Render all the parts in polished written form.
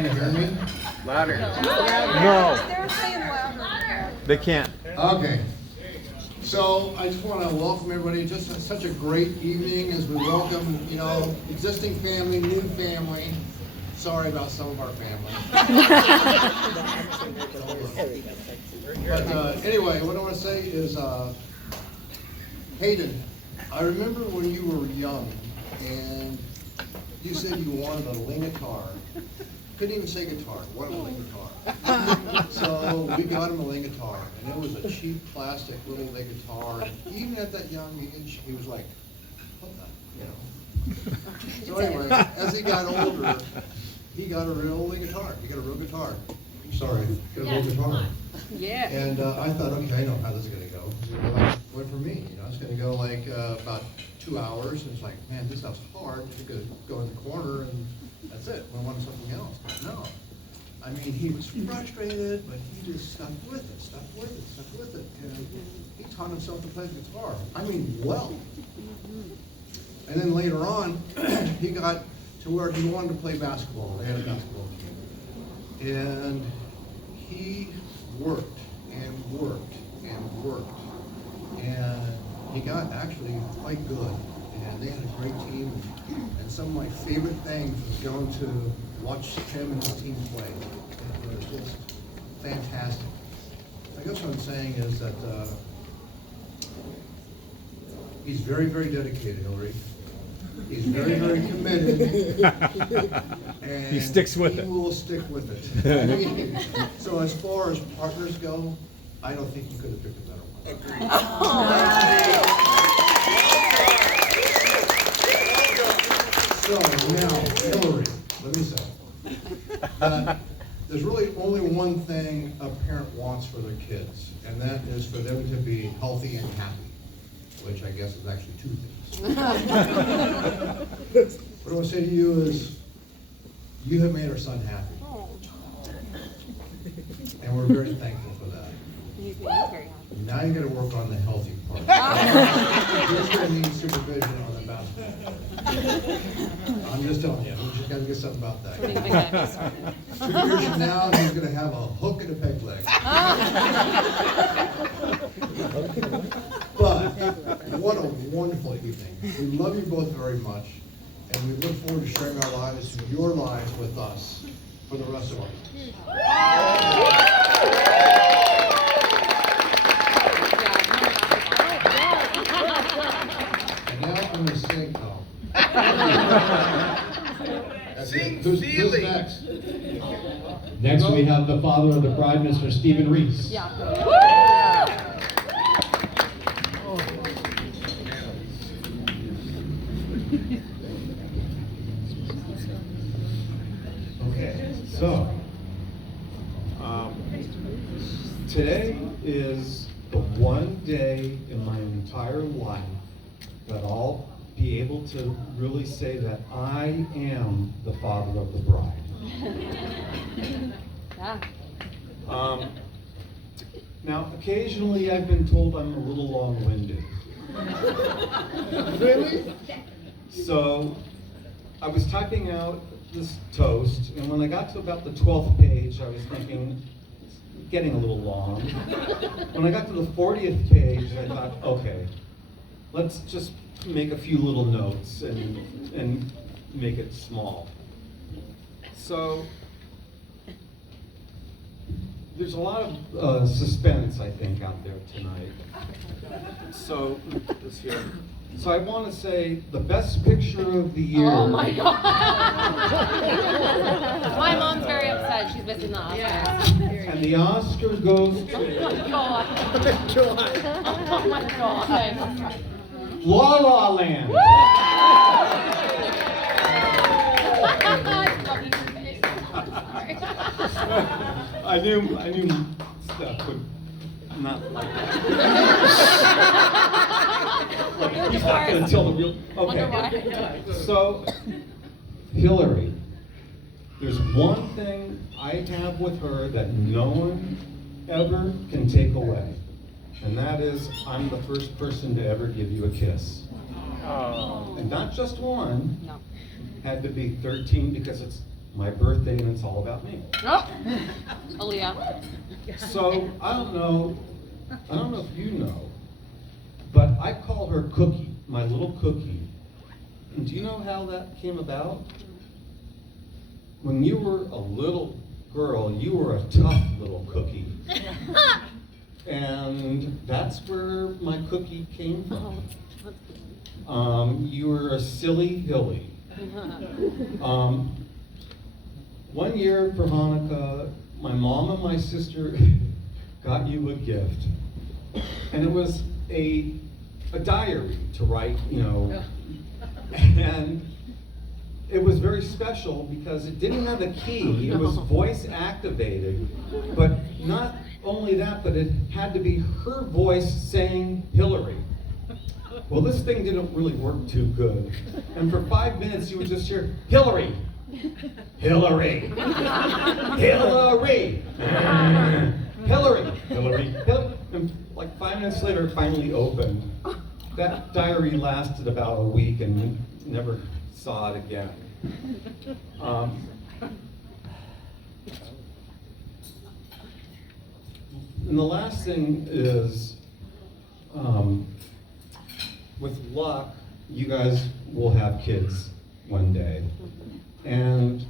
Can you hear me? Louder. No, They're saying louder. they can't. Okay. So I just want to welcome everybody. Just such a great evening as we welcome, existing family, new family. Sorry about some of our family. But anyway, what I want to say is, Hayden, I remember when you were young and you said you wanted a Ling guitar. Couldn't even say guitar, wanted a Ling guitar. So we got him a Ling guitar, and it was a cheap plastic little Ling guitar. And even at that young age, he was like, what the, So anyway, as he got older, he got a real Ling guitar. He got a real guitar. Sorry, got a real guitar. Yeah. And I thought, okay, I know how this is going to go. It's going to go like what for me? It's going to go like about 2 hours. And it's like, man, this stuff's hard. You could go in the corner and that's it. I wanted something else. But no. I mean, he was frustrated, but he just stuck with it. And he taught himself to play the guitar. I mean, well. And then later on, he got to where he wanted to play basketball. They had a basketball team. And he worked and worked and worked. And he got actually quite good. And they had a great team. And some of my favorite things was going to watch him and his team play. It was just fantastic. I guess what I'm saying is that he's very, very dedicated, Hillary. He's very, very committed. And He sticks with it. He will stick with it. So as far as partners go, I don't think you could have picked a better one. Agreed. So now, Hillary, let me say, there's really only one thing a parent wants for their kids, and that is for them to be healthy and happy, which I guess is actually two things. What I want to say to you is, you have made our son happy, and we're very thankful for that. Now you got to work on the healthy part. He's going to need supervision on the basketball. I'm just telling you, we just got to get something about that. 2 years from now, he's going to have a hook and a peg leg. But what a wonderful evening. We love you both very much, and we look forward to sharing our lives, your lives, with us for the rest of our lives. And now I'm going to sing. Sing Who's Seeley. next? Next, we have the father of the bride, Mr. Stephen Reese. Okay, so today is the one day in my entire life that I'll be able to really say that I am the father of the bride. Now, occasionally I've been told I'm a little long-winded. Really? So I was typing out this toast, and when I got to about the 12th page, I was thinking, it's getting a little long. When I got to the 40th page, I thought, okay, let's just make a few little notes and make it small. So there's a lot of suspense, I think, out there tonight. So this here. So I want to say the best picture of the year. Oh my God! My mom's very upset. She's missing the Oscar. And the Oscar goes to Oh my God! Oh my God! La La Land. I knew stuff would not like that. He's not going to tell the real. Okay. So, Hillary, there's one thing I have with her that no one ever can take away, and that is I'm the first person to ever give you a kiss. And not just one. No. Had to be 13 because it's my birthday, and it's all about me. Oh, Aaliyah. So I don't know if you know, but I call her Cookie, my little Cookie. And do you know how that came about? When you were a little girl, you were a tough little cookie. And that's where my cookie came from. You were a silly Hilly. One year for Hanukkah, my mom and my sister got you a gift. And it was a diary to write, and it was very special because it didn't have a key. It was voice activated, but not only that, but it had to be her voice saying Hillary. Well, this thing didn't really work too good. And for 5 minutes, you would just hear, Hillary, Hillary, Hillary, Hillary, Hillary, Hillary. And like 5 minutes later, it finally opened. That diary lasted about a week and we never saw it again. And the last thing is, with luck, you guys will have kids one day. And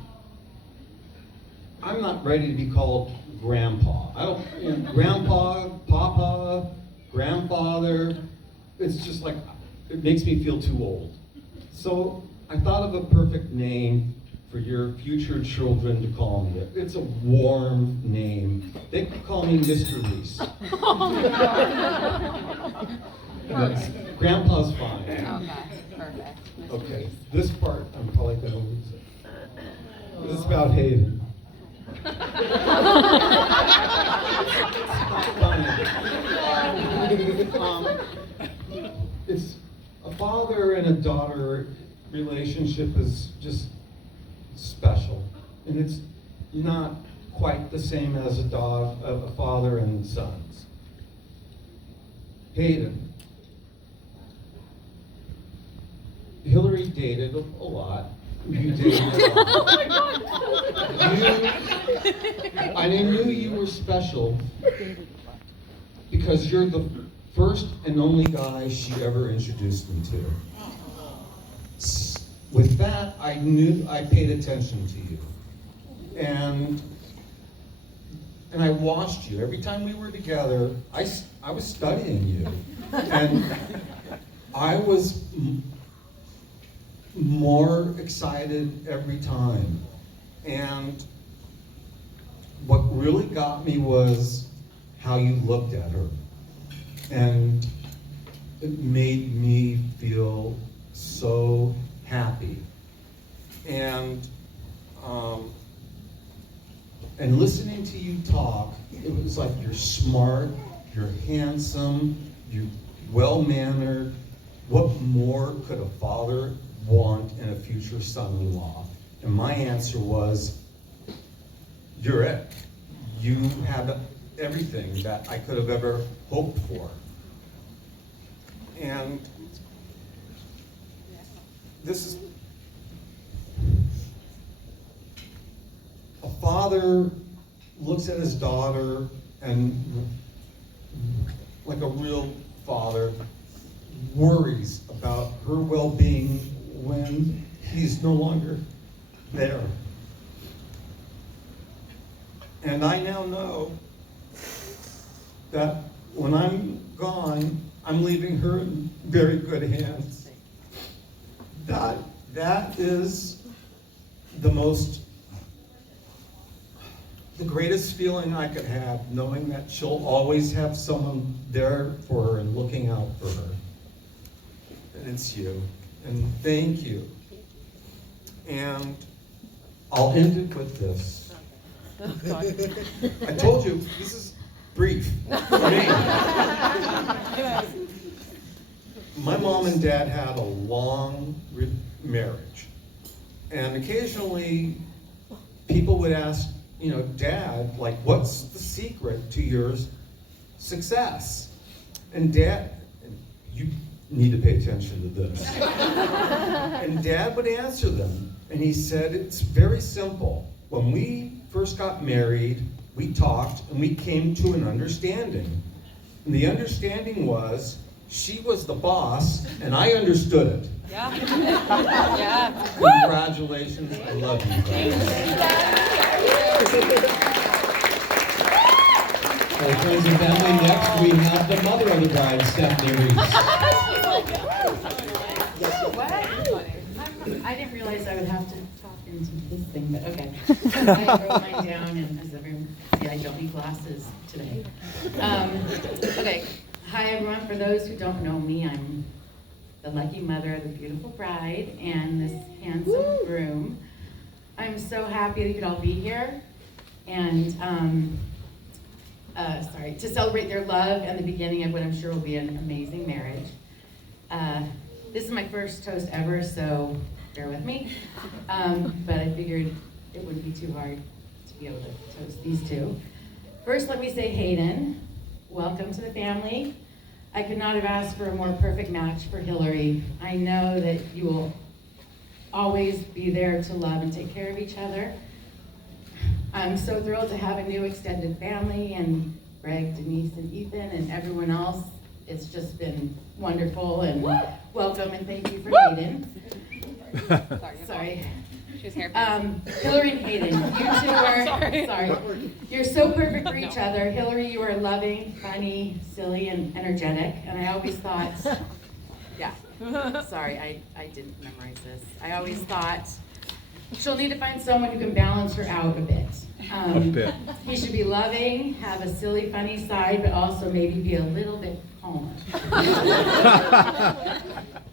I'm not ready to be called grandpa. I don't, grandpa, papa, grandfather, it's just like, it makes me feel too old. So I thought of a perfect name for your future children to call me. It's a warm name. They could call me Mr. Reese. Grandpa's fine. Okay, perfect. Okay, this part, I'm probably gonna lose it. This is about Hayden. It's a father and a daughter relationship is just special, and it's not quite the same as a father and sons. Hayden, Hillary dated a lot. You dated a lot. I knew you were special because you're the first and only guy she ever introduced me to. With that, I knew I paid attention to you. And I watched you. Every time we were together, I was studying you. And I was more excited every time. And what really got me was how you looked at her. And it made me feel so happy. And listening to you talk, it was like you're smart, you're handsome, you're well-mannered. What more could a father want in a future son-in-law? And my answer was, you're it. You have everything that I could have ever hoped for. And this is, a father looks at his daughter and, like a real father, worries about her well-being when he's no longer there. And I now know that when I'm gone, I'm leaving her in very good hands. That is the greatest feeling I could have, knowing that she'll always have someone there for her and looking out for her. And it's you. And thank you. And I'll end it with this. I told you, this is brief for me. My mom and dad had a long marriage. And occasionally, people would ask, Dad, like, what's the secret to your success? And Dad, you need to pay attention to this. And Dad would answer them And he said, it's very simple. When we first got married, we talked and we came to an understanding. And the understanding was, she was the boss and I understood it. Yeah. Yeah. Congratulations, I love you guys. Well, friends and family, next we have the mother of the bride, Stephanie Reese. I didn't realize I would have to talk into this thing, but okay. I wrote mine down, and as everyone see, I don't need glasses today. Okay. Hi, everyone. For those who don't know me, I'm the lucky mother of the beautiful bride and this handsome groom. I'm so happy that you could all be here, and to celebrate their love and the beginning of what I'm sure will be an amazing marriage. This is my first toast ever, so bear with me. But I figured it wouldn't be too hard to be able to toast these two. First, let me say, Hayden, welcome to the family. I could not have asked for a more perfect match for Hillary. I know that you will always be there to love and take care of each other. I'm so thrilled to have a new extended family, and Greg, Denise, and Ethan, and everyone else. It's just been wonderful, and welcome, and thank you for Hayden. Sorry. She's here. Hillary and Hayden, you two are, sorry. You're so perfect for each other. Hillary, you are loving, funny, silly, and energetic, and I always thought, yeah, sorry, I didn't memorize this. I always thought, she'll need to find someone who can balance her out a bit. A bit. He should be loving, have a silly, funny side, but also maybe be a little bit calmer.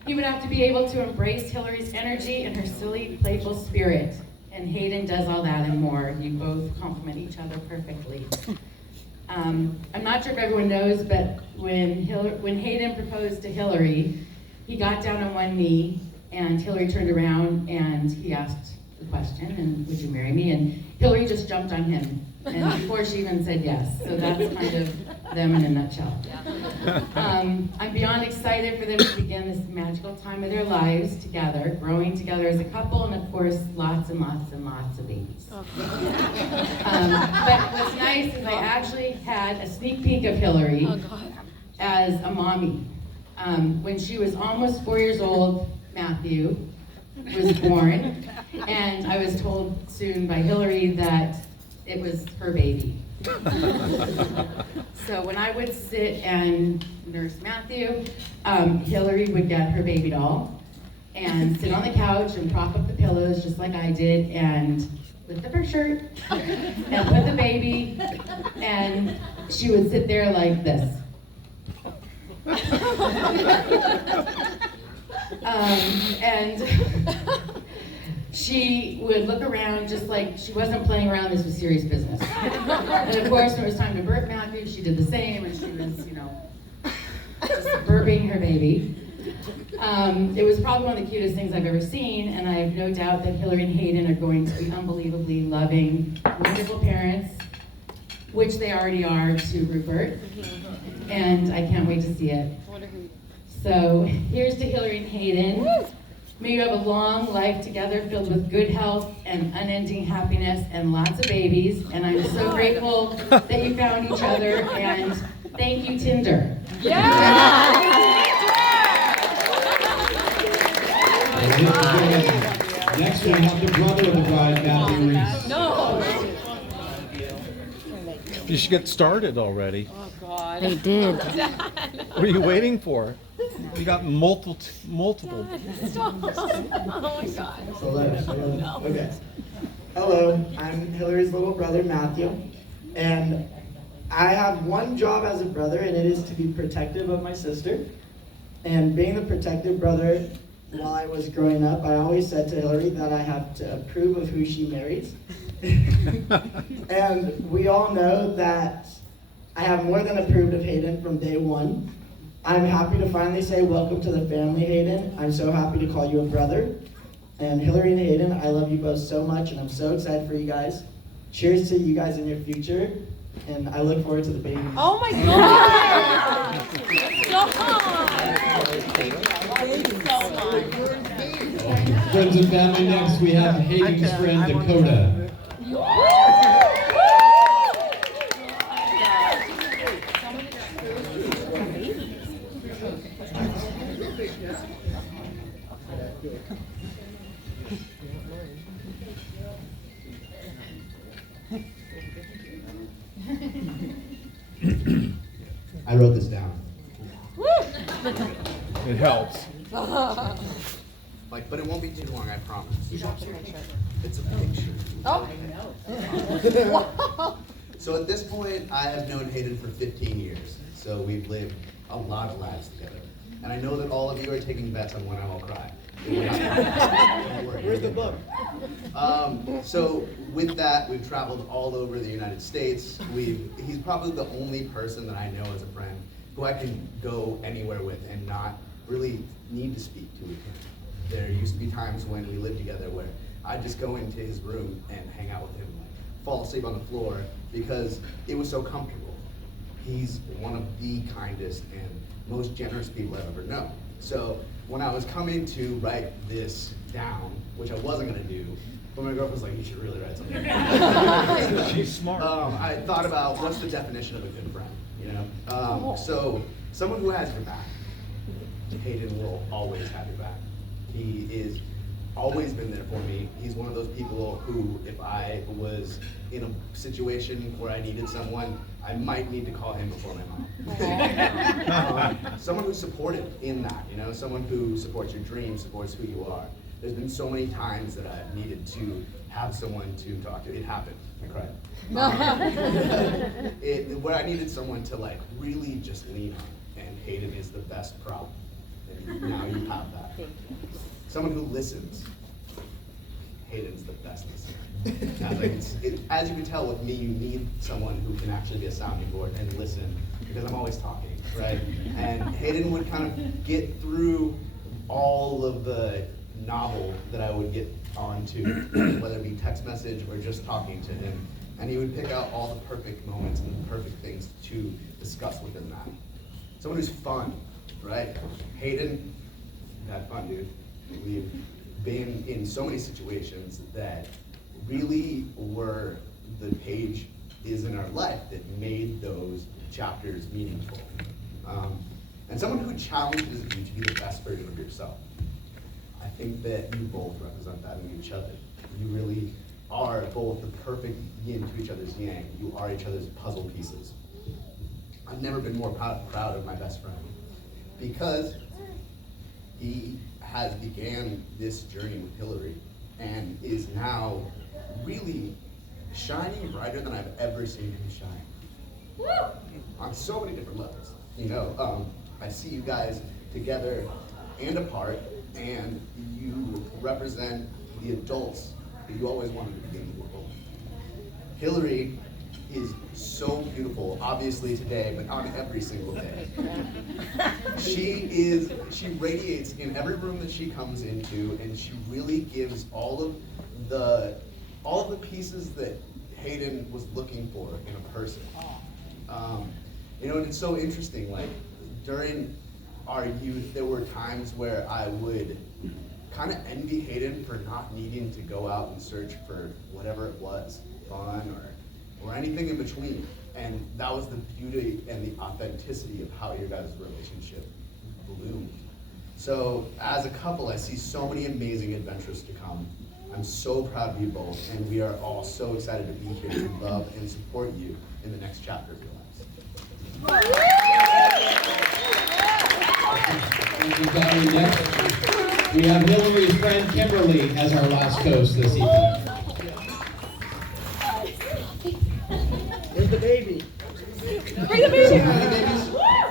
He would have to be able to embrace Hillary's energy and her silly, playful spirit. And Hayden does all that and more. You both complement each other perfectly. I'm not sure if everyone knows, but when Hayden proposed to Hillary, he got down on one knee, and Hillary turned around and he asked the question, and would you marry me? And Hillary just jumped on him, and before she even said yes. So that's kind of them in a nutshell. I'm beyond excited for them to begin this magical time of their lives together, growing together as a couple, and of course, lots and lots and lots of babies. But what's nice is I actually had a sneak peek of Hillary as a mommy. When she was almost 4 years old, Matthew was born, and I was told soon by Hillary that it was her baby. So when I would sit and nurse Matthew, Hillary would get her baby doll and sit on the couch and prop up the pillows just like I did, and lift up her shirt and put the baby, and she would sit there like this. And she would look around just like she wasn't playing around. This was serious business. And of course, when it was time to birth Matthew, she did the same, and she was, just birthing her baby. It was probably one of the cutest things I've ever seen, and I have no doubt that Hillary and Hayden are going to be unbelievably loving, wonderful parents, which they already are to Rupert, and I can't wait to see it. So here's to Hillary and Hayden. May you have a long life together filled with good health and unending happiness and lots of babies. And I'm so grateful that you found each other, and thank you, Tinder. Next we have the brother of the bride, Matthew Reese. You should get started already. Oh, God. They did. What are you waiting for? You got multiple. Stop. Oh, my God. Okay. Hello, I'm Hillary's little brother, Matthew, and I have one job as a brother, and it is to be protective of my sister. And being the protective brother, while I was growing up, I always said to Hillary that I have to approve of who she marries. And we all know that I have more than approved of Hayden from day one. I'm happy to finally say welcome to the family, Hayden. I'm so happy to call you a brother. And Hillary and Hayden, I love you both so much, and I'm so excited for you guys. Cheers to you guys in your future, and I look forward to the baby. Oh, my God. Stop. Friends and family, next we have Hayden's friend Dakota. I wrote this down. It helps. But it won't be too long, I promise. It's a picture. Oh. So at this point, I have known Hayden for 15 years. So we've lived a lot of lives together. And I know that all of you are taking bets on when I will cry. Where's the book? So with that, we've traveled all over the United States. He's probably the only person that I know as a friend who I can go anywhere with and not really need to speak to him. There used to be times when we lived together where I'd just go into his room and hang out with him, like fall asleep on the floor because it was so comfortable. He's one of the kindest and most generous people I've ever known. So when I was coming to write this down, which I wasn't gonna do, but my girlfriend was like, you should really write something down. She's smart. I thought about what's the definition of a good friend, you know? So someone who has your back. Hayden will always have your back. He is always been there for me. He's one of those people who, if I was in a situation where I needed someone, I might need to call him before my mom. Someone who's supportive in that, you know, someone who supports your dreams, supports who you are. There's been so many times that I've needed to have someone to talk to. It happened. I cried. Where I needed someone to like really just lean on, and Hayden is the best prop. And now you have that. Someone who listens. Hayden's the best listener. As you can tell with me, you need someone who can actually be a sounding board and listen, because I'm always talking, right? And Hayden would kind of get through all of the novel that I would get onto, whether it be text message or just talking to him. And he would pick out all the perfect moments and the perfect things to discuss within that. Someone who's fun, right? Hayden, you had fun, dude. We've been in so many situations that really were the page is in our life that made those chapters meaningful. And someone who challenges you to be the best version of yourself. I think that you both represent that in each other. You really are both the perfect yin to each other's yang. You are each other's puzzle pieces. I've never been more proud of my best friend because he has began this journey with Hillary and is now really shining brighter than I've ever seen him shine. On so many different levels. You know, I see you guys together and apart, and you represent the adults that you always wanted to be in the world. Hillary is so beautiful, obviously today, but on every single day. She radiates in every room that she comes into, and she really gives all of the pieces that Hayden was looking for in a person. You know, and it's so interesting, like, during our youth, there were times where I would kind of envy Hayden for not needing to go out and search for whatever it was, fun or anything in between. And that was the beauty and the authenticity of how your guys' relationship bloomed. So as a couple, I see so many amazing adventures to come. I'm so proud of you both, and we are all so excited to be here to love and support you in the next chapter of your lives. Thank you, Valerie. Next, we have Hillary's friend Kimberly as our last host this evening. There's the baby. Bring the baby.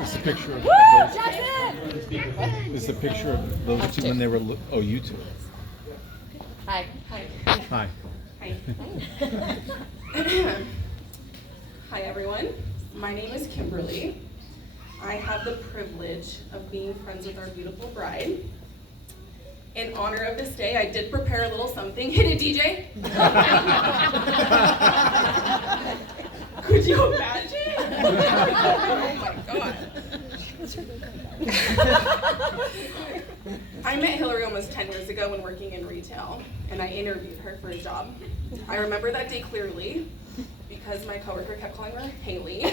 It's a picture of Jackson. It's the picture of those two when they were you two. Hi. Hi. Hi. Hi. Hi, everyone. My name is Kimberly. I have the privilege of being friends with our beautiful bride. In honor of this day, I did prepare a little something. Hit it, DJ. Could you imagine? Oh my God. I met Hillary almost was 10 years ago when working in retail, and I interviewed her for a job. I remember that day clearly because my coworker kept calling her Haley.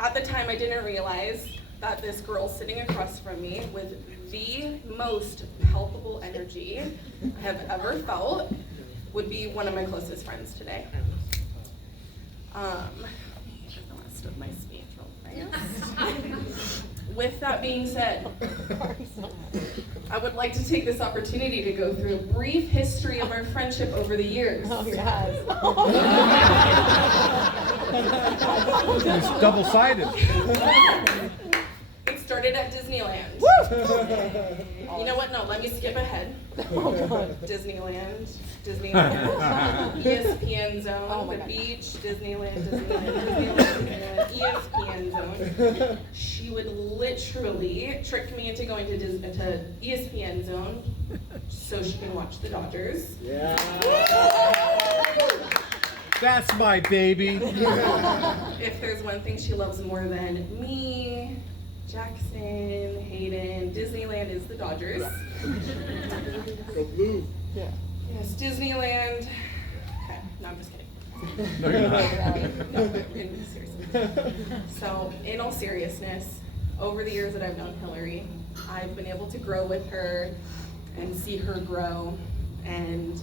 At the time, I didn't realize that this girl sitting across from me with the most palpable energy I have ever felt would be one of my closest friends today. The rest of my speech real fast. With that being said, I would like to take this opportunity to go through a brief history of our friendship over the years. Oh, yes. It's double-sided. It started at Disneyland. You know what? No, let me skip ahead. Disneyland, ESPN Zone, the beach, Disneyland, ESPN Zone. She would literally trick me into going to ESPN Zone so she can watch the Dodgers. Yeah. That's my baby. If there's one thing she loves more than me, Jackson, Hayden, Disneyland is the Dodgers. Go blue. Yeah. Yes, Disneyland. Okay, no, I'm just kidding. No, you're not. Seriously. So, in all seriousness, over the years that I've known Hillary, I've been able to grow with her and see her grow and,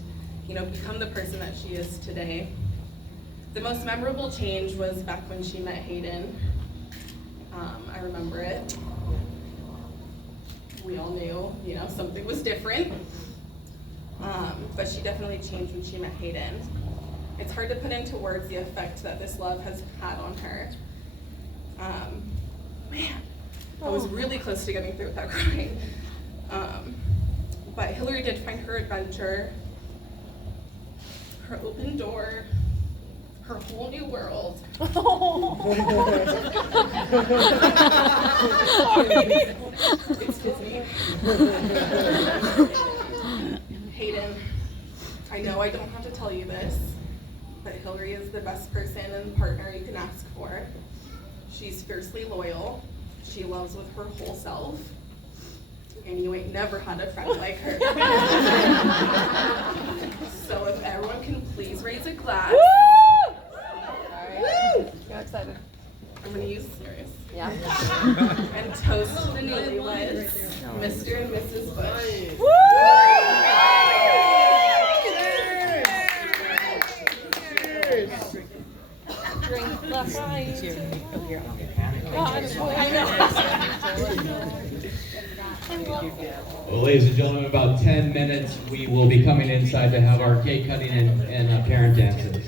become the person that she is today. The most memorable change was back when she met Hayden. I remember it. We all knew, something was different. But she definitely changed when she met Hayden. It's hard to put into words the effect that this love has had on her. Man, I was really close to getting through without crying. But Hillary did find her adventure, her open door, her whole new world. It's Disney. Hayden, I know I don't have to tell you this, but Hillary is the best person and partner you can ask for. She's fiercely loyal. She loves with her whole self. And you ain't never had a friend like her. So if everyone can please raise a glass. I'm excited. I'm gonna use serious. Yeah. And toast the newlyweds, Mr. and Mrs. Bush. Drink the fire. Well, ladies and gentlemen, in about 10 minutes, we will be coming inside to have our cake cutting and parent dancing.